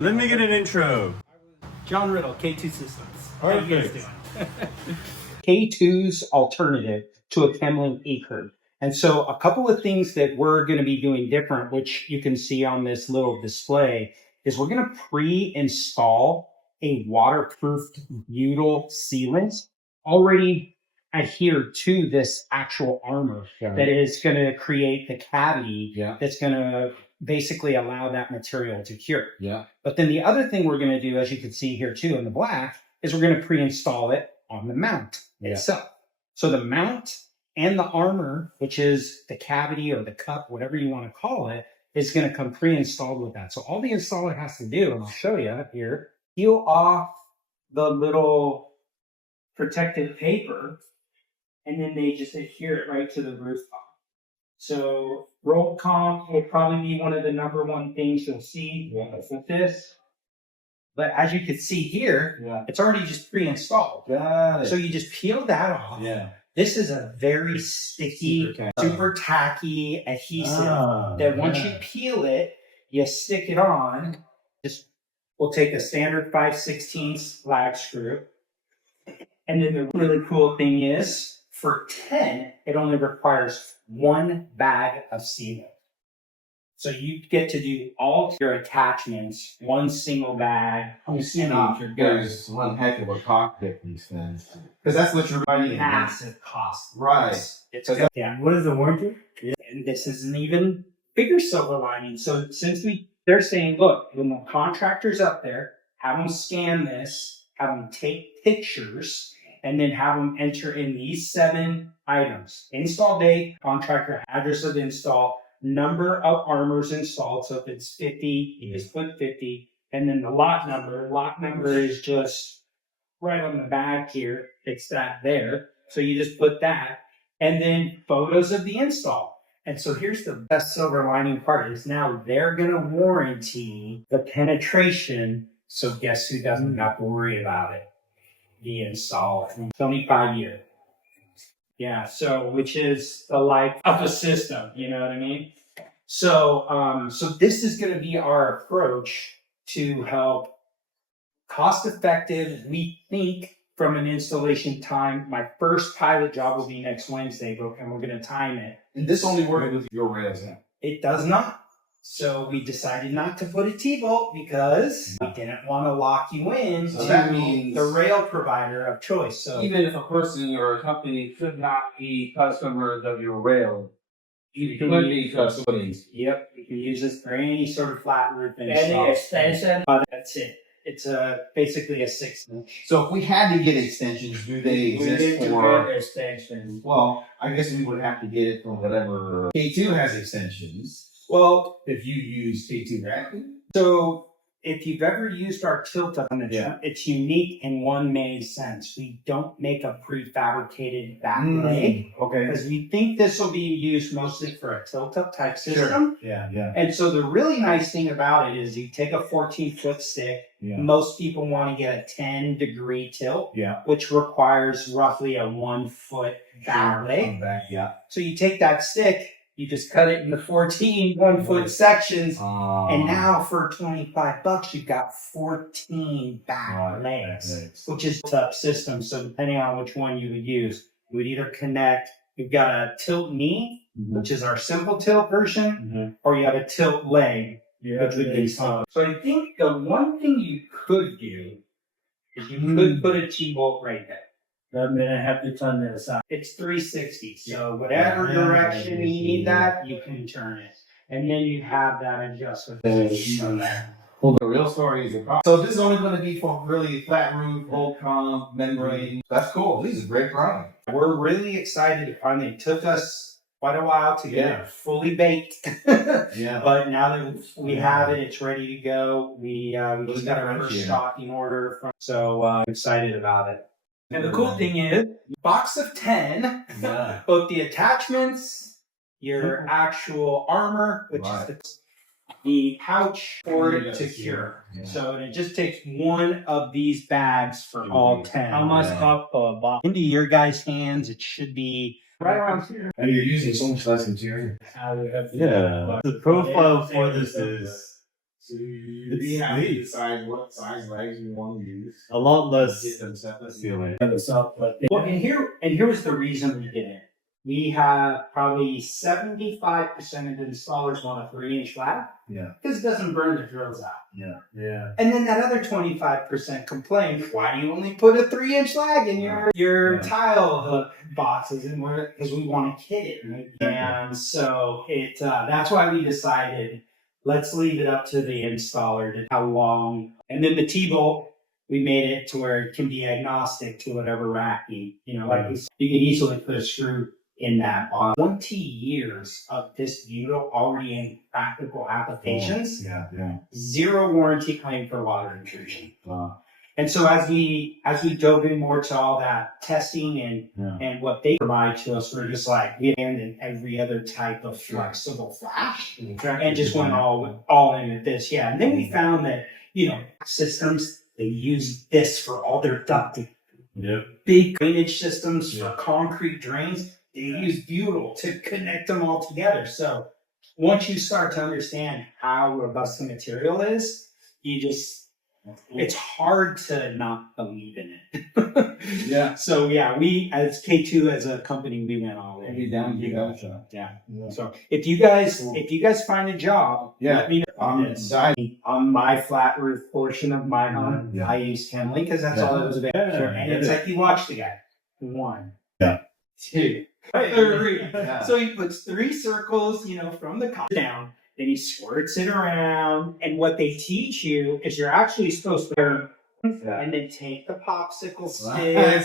Let me get an intro. John Riddle, K2 Systems. How Perfect. you guys doing? K2's alternative to a Chemlink E-curve. And so a couple of things that we're going to be doing different, which you can see on this little display, is we're going to pre-install a waterproofed butyl sealant already adhered to this actual armor that is going to create the cavity that's going to basically allow that material to cure. But then the other thing we're going to do, as you can see here too in the black, is we're going to pre-install it on the mount itself. So the mount and the armor, which is the cavity or the cup, whatever you want to call it, is going to come pre-installed with that. So all the installer has to do, and I'll show you here, peel off the little protective paper, and then they just adhere it right to the rooftop. So roll comp will probably be one of the number one things you'll see with this. But as you can see here, it's already just pre-installed. So you just peel that off. This is a very sticky, super tacky adhesive that once you peel it, you stick it on. We'll take a standard 5/16 lag screw. And then the really cool thing is, for 10, it only requires one bag of sealant. So you get to do all your attachments, one single bag. I'm assuming there's one heck of a cockpit these things. Because that's what you're running. Massive cost. Right. Yeah. What is the warranty? And this is an even bigger silver lining. So since they're saying, look, when the contractor's up there, have them scan this, have them take pictures, and then have them enter in these 7 items. Install date, contractor address of install, number of armors installed. So if it's 50, you just put 50. And then the lot number. Lot number is just right on the back here. It's that there. So you just put that. And then photos of the install. And so here's the best silver lining part is now they're going to warranty the penetration. So guess who doesn't have to worry about it? The install. 25 years. Yeah, so which is the life of a system, you know what I mean? So so this is going to be our approach to help cost effective. We think from an installation time, my first pilot job will be next Wednesday, and we're going to time it. And this only works with your rails. It does not. So we decided not to put a T-bolt because we didn't want to lock you in to that means the rail provider of choice. So even if a person or a company could not be customers of your rail, you could be customers. Yep, you can use this for any sort of flat roof Any extension? That's it. It's basically a 6-inch. So if we had to get extensions, do they exist for? Extension. Well, I guess we would have to get it from whatever. K2 has extensions. Well, If you use K2 racking. so if you've ever used our tilt-up, it's unique in one main sense. We don't make a prefabricated back leg Okay. because we think this will be used mostly for a tilt-up type system. Yeah. And so the really nice thing about it is you take a 14-foot stick. Yeah. Most people want to get a 10-degree tilt, Yeah. which requires roughly a 1-foot back leg. So you take that stick, you just cut it into 14 1-foot sections, and now for $25, you've got 14 back legs, which is a tough system. So depending on which one you would use, you would either connect, you've got a tilt knee, which is our simple tilt version, or you have a tilt leg, which would be solid. So I think the one thing you could do is you could put a T-bolt right there. I'm gonna have to turn this out. It's 360, so whatever direction you need that, you can turn it. And then you have that adjustment from there. Well, the real story is a problem. So this is only going to be for really flat roof, whole comp, membrane. That's cool. This is a great product. We're really excited. It took us quite a while to get it fully baked. Yeah. But now that we have it, it's ready to go. We just got our first stocking order. So I'm excited about it. And the cool thing is, box of 10, both the attachments, your actual armor, which is the pouch for it to cure. So it just takes one of these bags for all 10. How much cost for a box? Into your guys' hands, it should be right around here. And you're using so much less material. The profile for this is You have to decide what size legs you want to use. A lot less. Get them set. Let's see it. Well, and here was the reason we did it. We have probably 75% of the installers want a 3-inch flag. Yeah. Because it doesn't burn the drills out. Yeah. And then that other 25% complain, why do you only put a 3-inch flag in your tile hook boxes? And because we want to kit it. Right? And so that's why we decided, let's leave it up to the installer to how long. And then the T-bolt, we made it to where it can be agnostic to whatever rack you like. You can easily put a screw in that. 20 years of this butyl already in practical applications. Yeah. 0 warranty claim for water intrusion. And so as we dove in more to all that testing and what they provide to us, we're just like, we abandoned every other type of flexible flash and just went all in with this. Yeah. And then we found that, systems, they use this for all their ducting. Big drainage systems for concrete drains, they use butyl to connect them all together. So once you start to understand how robust the material is, it's hard to not believe in it. Yeah. So we as K2 as a company, we went all in. Maybe down to gotcha. Yeah. So if you guys find a job, let me know. On my flat roof portion of my home, I use Chemlink because that's all that was available. And it's like you watch the guy. 1, 2, 3. So he puts 3 circles, from the top down. Then he squirts it around. And what they teach you is you're actually supposed to and then take the popsicle stick.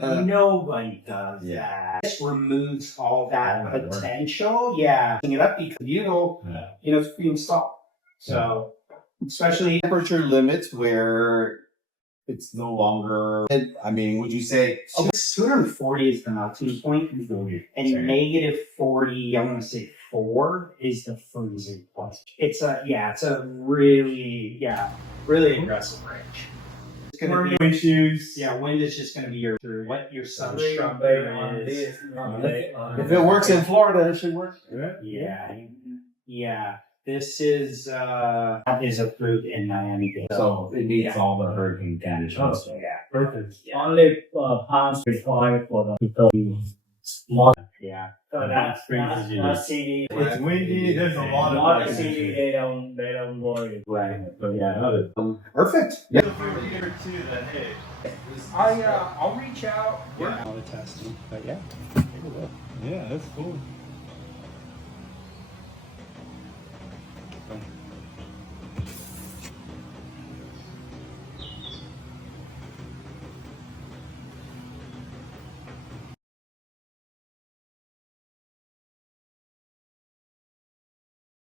Nobody does that. This removes all that potential. Bring it up because it's pre-installed. So, especially Temperature limits where it's no longer. I mean, would you say 240 is the melting point, and -40, I want to say 4 is the freezing point. It's a really aggressive range. It's going to be Wind shoes. wind is just going to be your substructure is. if it works in Florida, it should work? Yeah. This is approved in Miami. So it meets all the hurricane conditions. Perfect. Only pounds required for the people. Yeah. So that's CD. It's windy. There's a lot of CD. They don't worry. Right. So Perfect. Feel free to give it to that. Hey. I'll reach out. All the testing. But Yeah, that's cool.